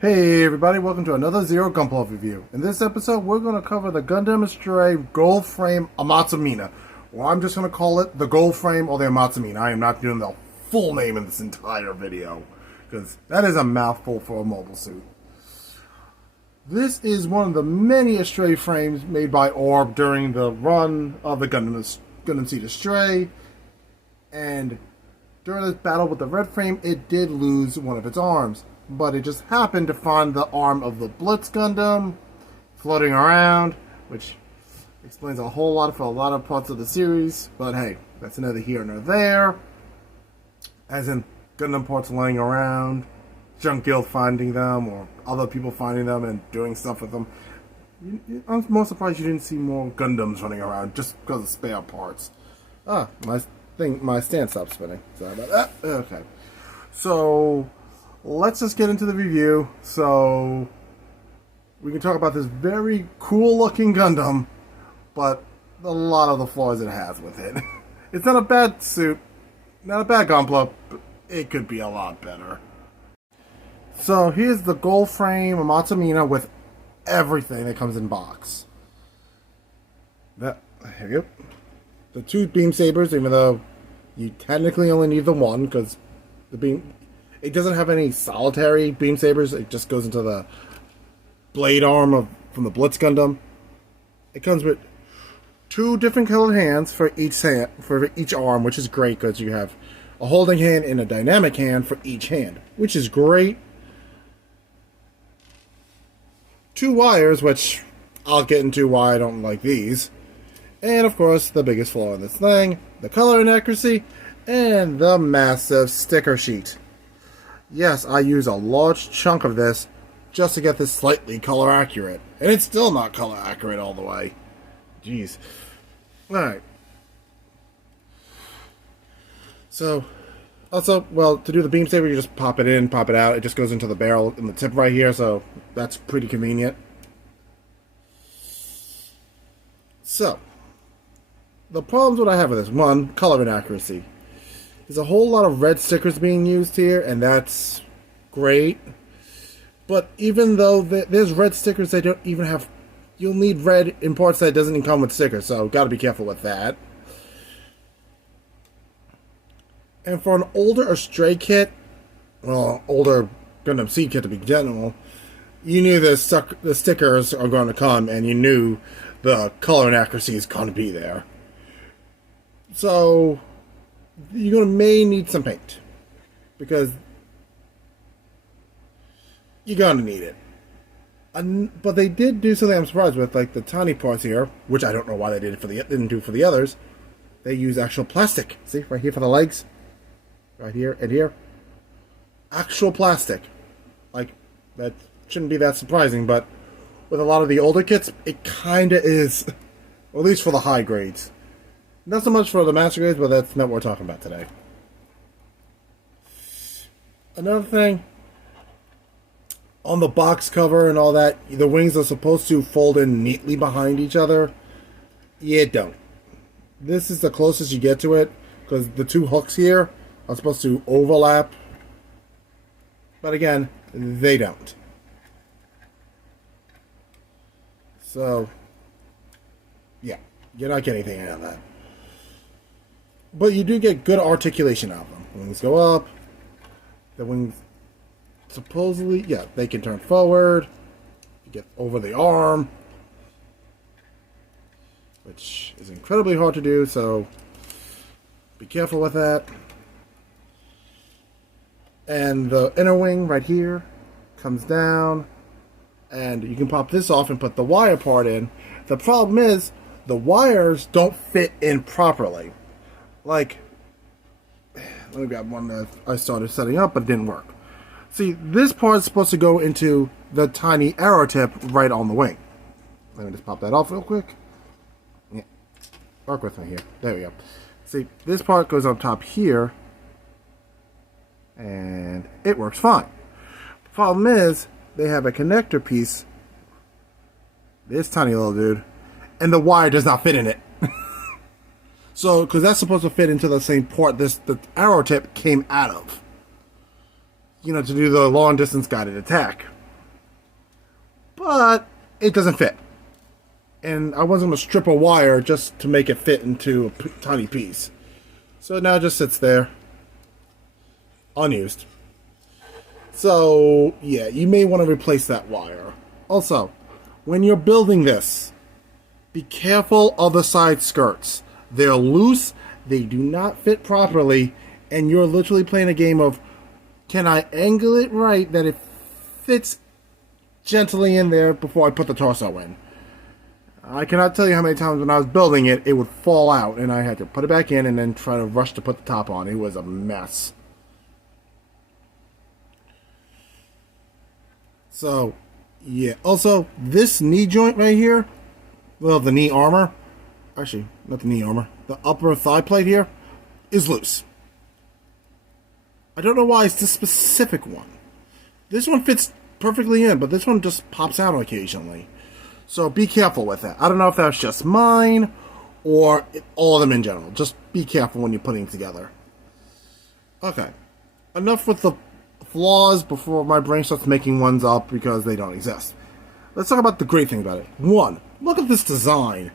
Hey everybody, welcome to another Zero Gunpla review. In this episode, we're going to cover the Gundam Astray Gold Frame Amatsu Mina. Or I'm just going to call it the Gold Frame or the Amatsu Mina. I am not doing the full name in this entire video, because that is a mouthful for a mobile suit. This is one of the many Astray frames made by Orb during the run of the Gundam Seed Astray. And during this battle with the red frame, it did lose one of its arms. But it just happened to find the arm of the Blitz Gundam floating around, which explains a whole lot for a lot of parts of the series. But hey, that's neither here nor there. As in, Gundam parts laying around, Junk Guild finding them, or other people finding them and doing stuff with them. I'm more surprised you didn't see more Gundams running around just because of spare parts. My stand stopped spinning. Sorry about that. Okay. So let's just get into the review so we can talk about this very cool looking Gundam, but a lot of the flaws it has with it. It's not a bad suit, not a bad Gunpla, but it could be a lot better. So here's the gold frame Amatsu Mina with everything that comes in box. Here you go. The two beam sabers, even though you technically only need the one because it doesn't have any solitary beam sabers. It just goes into the blade arm from the Blitz Gundam. It comes with two different colored hands for each arm, which is great because you have a holding hand and a dynamic hand for each hand, which is great. Two wires, which I'll get into why I don't like these. And of course, the biggest flaw in this thing, the color inaccuracy and the massive sticker sheet. Yes, I use a large chunk of this just to get this slightly color accurate. And it's still not color accurate all the way. Jeez. Alright. So, also, well, to do the beam saber, you just pop it in, pop it out. It just goes into the barrel in the tip right here, so that's pretty convenient. So, the problems what I have with this. One, color inaccuracy. There's a whole lot of red stickers being used here, and that's great. But even though there's red stickers that don't even have... You'll need red in parts that doesn't even come with stickers, so gotta be careful with that. And for an older Astray kit, well, older Gundam Seed kit to be general, you knew the stickers are going to come, and you knew the color inaccuracy is going to be there. So you're may need some paint, because you're gonna need it. But they did do something I'm surprised with, like the tiny parts here, which I don't know why they didn't do for the others. They use actual plastic. See, right here for the legs, right here and here, actual plastic. Like, that shouldn't be that surprising, but with a lot of the older kits, it kinda is, or at least for the high grades. Not so much for the master grades, but that's not what we're talking about today. Another thing, on the box cover and all that, the wings are supposed to fold in neatly behind each other. Yeah, it don't. This is the closest you get to it, because the two hooks here are supposed to overlap. But again, they don't. So, yeah, you're not getting anything out of that. But you do get good articulation out of them. Wings go up. The wings, supposedly, yeah, they can turn forward. You get over the arm, which is incredibly hard to do, so be careful with that. And the inner wing right here comes down, and you can pop this off and put the wire part in. The problem is, the wires don't fit in properly. Like, let me grab one that I started setting up, but it didn't work. See, this part is supposed to go into the tiny arrow tip right on the wing. Let me just pop that off real quick. Yeah, work with me here. There we go. See, this part goes up top here, and it works fine. The problem is, they have a connector piece, this tiny little dude, and the wire does not fit in it. So, because that's supposed to fit into the same port the arrow tip came out of. You know, to do the long distance guided attack. but it doesn't fit. And I wasn't going to strip a wire just to make it fit into a tiny piece. So now it just sits there, unused. So, yeah, you may want to replace that wire. Also, when you're building this, be careful of the side skirts. They're loose, they do not fit properly, and you're literally playing a game of, can I angle it right that it fits gently in there before I put the torso in? I cannot tell you how many times when I was building it, it would fall out, and I had to put it back in and then try to rush to put the top on. It was a mess. So, yeah. Also, this knee joint right here, well, the knee armor, actually, not the knee armor, the upper thigh plate here is loose. I don't know why it's this specific one. This one fits perfectly in, but this one just pops out occasionally. So be careful with that. I don't know if that's just mine or all of them in general. Just be careful when you're putting it together. Okay. Enough with the flaws before my brain starts making ones up because they don't exist. Let's talk about the great thing about it. One, look at this design.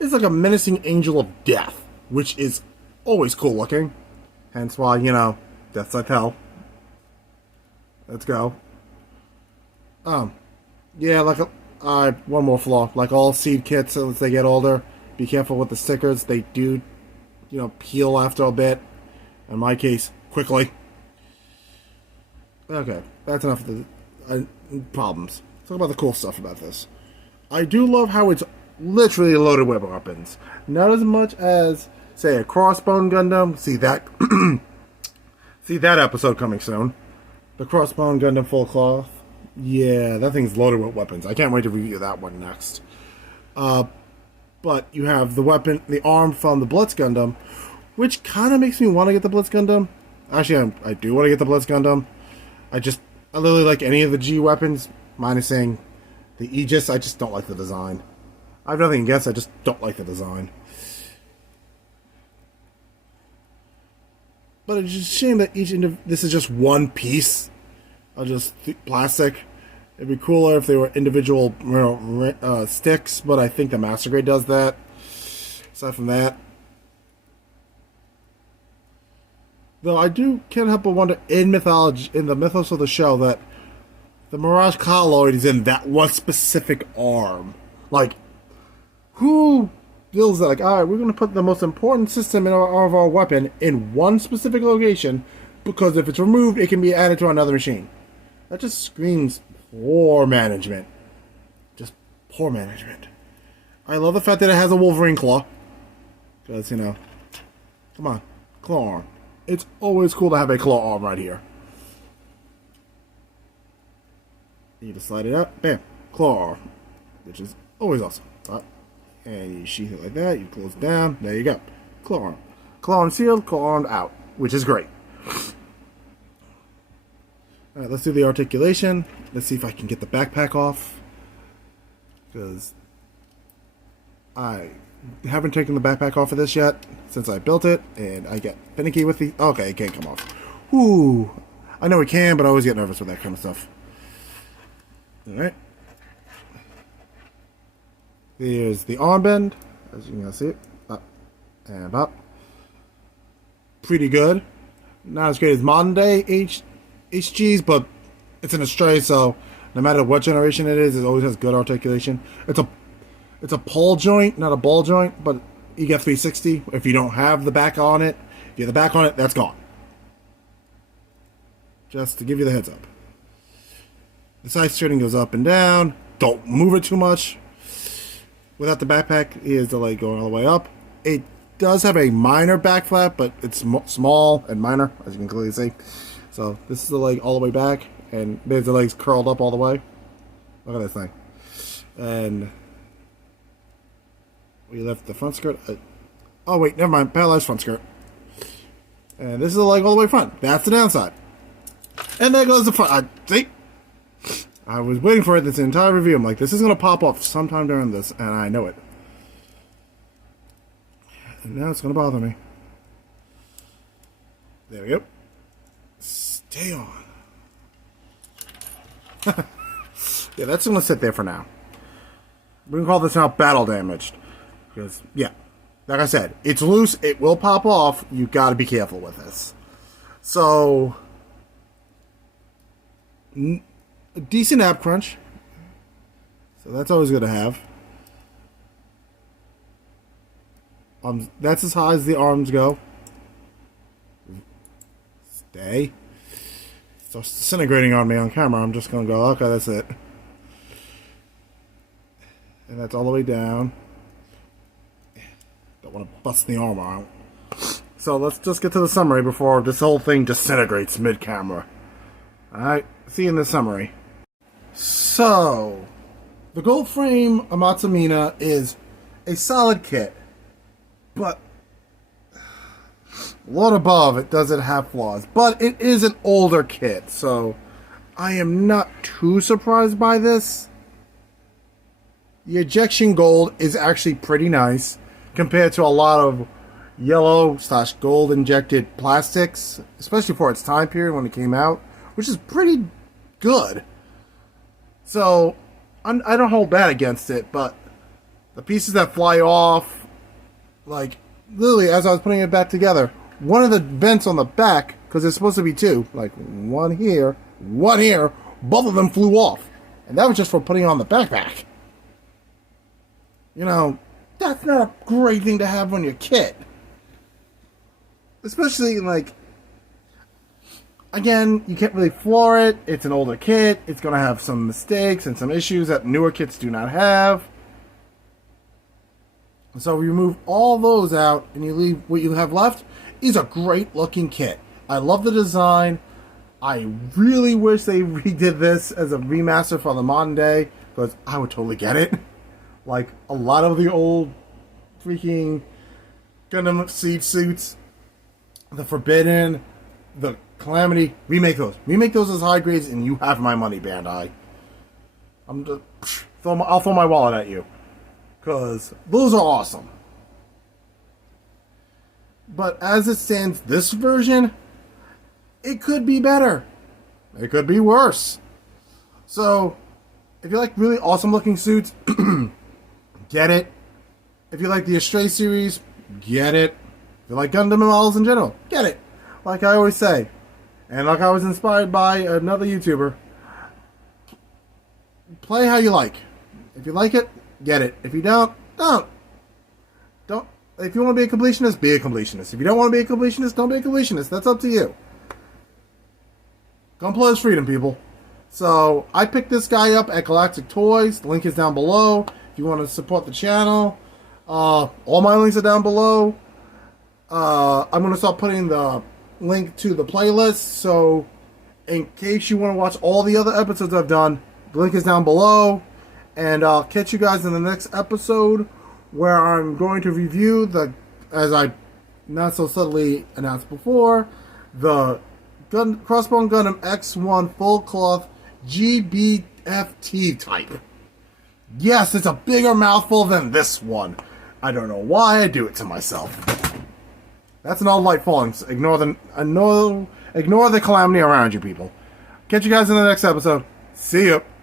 It's like a menacing angel of death, which is always cool looking. Hence why, you know, death's like hell. Let's go. Yeah, like one more flaw. Like all seed kits, as they get older, be careful with the stickers. They do, you know, peel after a bit. In my case, quickly. Okay, that's enough of the problems. Let's talk about the cool stuff about this. I do love how it's literally loaded with weapons. Not as much as, say, a crossbone Gundam. See that? See that episode coming soon. The crossbone Gundam full cloth. Yeah, that thing's loaded with weapons. I can't wait to review that one next. But you have the weapon, the arm from the Blitz Gundam, which kind of makes me want to get the Blitz Gundam. Actually, I do want to get the Blitz Gundam. I literally like any of the G weapons, minusing the Aegis. I just don't like the design. I have nothing against it, I just don't like the design. But it's just a shame that this is just one piece of just plastic. It'd be cooler if they were individual, you know, sticks, but I think the Master Grade does that. Aside from that, though, I can't help but wonder in mythology, in the mythos of the show, that the Mirage Colloid is in that one specific arm. Like, who feels that? Like, all right, we're going to put the most important system of our weapon in one specific location because if it's removed, it can be added to another machine. That just screams poor management. Just poor management. I love the fact that it has a Wolverine claw. Because, you know, come on, claw arm. It's always cool to have a claw arm right here. You just slide it up, bam, claw arm. Which is always awesome. And you sheath it like that, you close it down, there you go. Claw arm. Claw arm sealed, claw arm out, which is great. Alright, let's do the articulation. Let's see if I can get the backpack off. Because I haven't taken the backpack off of this yet since I built it, and I get finicky with the... Okay, it can't come off. Ooh. I know it can, but I always get nervous with that kind of stuff. Alright. Here's the arm bend, as you can see it. Up and up. Pretty good. Not as great as modern day HGs, but it's an Astray, so no matter what generation it is, it always has good articulation. It's a pull joint, not a ball joint, but you get 360. If you don't have the back on it, if you have the back on it, that's gone. Just to give you the heads up. The side skirting goes up and down. Don't move it too much. Without the backpack, here's the leg going all the way up. It does have a minor back flap, but it's small and minor, as you can clearly see. So this is the leg all the way back, and there's the legs curled up all the way. Look at this thing. And we left the front skirt. Oh wait, never mind. Paralyzed front skirt. And this is the leg all the way front. That's the downside. And there goes the front. See? I was waiting for it this entire review. I'm like, this is going to pop off sometime during this, and I know it. And now it's going to bother me. There we go. Stay on. Yeah, that's going to sit there for now. We can call this now battle damaged. Because, yeah, like I said, it's loose. It will pop off. You got to be careful with this. So, a decent app crunch. So that's always good to have. That's as high as the arms go. Stay. So disintegrating on me on camera. I'm just going to go, okay, that's it. And that's all the way down. Don't want to bust the armor out. So let's just get to the summary before this whole thing disintegrates mid-camera. Alright, see you in the summary. So, the gold frame Amatsu Mina is a solid kit. But, Lord above, it doesn't have flaws. But it is an older kit, so I am not too surprised by this. The ejection gold is actually pretty nice compared to a lot of yellow/gold injected plastics, especially for its time period when it came out, which is pretty good. So, I don't hold that against it, but the pieces that fly off, like, literally, as I was putting it back together, one of the vents on the back, because there's supposed to be two, like one here, both of them flew off. And that was just for putting on the backpack. You know, that's not a great thing to have on your kit. Especially, like, again, you can't really floor it. It's an older kit. It's going to have some mistakes and some issues that newer kits do not have. So we remove all those out, and you leave what you have left is a great looking kit. I love the design. I really wish they redid this as a remaster for the modern day, because I would totally get it. Like a lot of the old freaking Gundam Siege suits, the Forbidden, the Calamity, remake those. Remake those as high grades, and you have my money, Bandai. I'll throw my wallet at you. Because those are awesome. But as it stands, this version, it could be better. It could be worse. So, if you like really awesome looking suits, get it. If you like the Astray series, get it. If you like Gundam models in general, get it. Like I always say. And like I was inspired by another YouTuber. Play how you like. If you like it, get it. If you don't, don't. Don't. If you want to be a completionist, be a completionist. If you don't want to be a completionist, don't be a completionist. That's up to you. Gunpla is freedom, people. So, I picked this guy up at Galactic Toys. The link is down below. If you want to support the channel, all my links are down below. I'm going to start putting the link to the playlist. So, in case you want to watch all the other episodes I've done, the link is down below. And I'll catch you guys in the next episode where I'm going to review as I not so subtly announced before, the Crossbone Gundam X1 Full Cloth GBFT type. Yes, it's a bigger mouthful than this one. I don't know why I do it to myself. That's an all light falling. So ignore the calamity around you, people. Catch you guys in the next episode. See ya.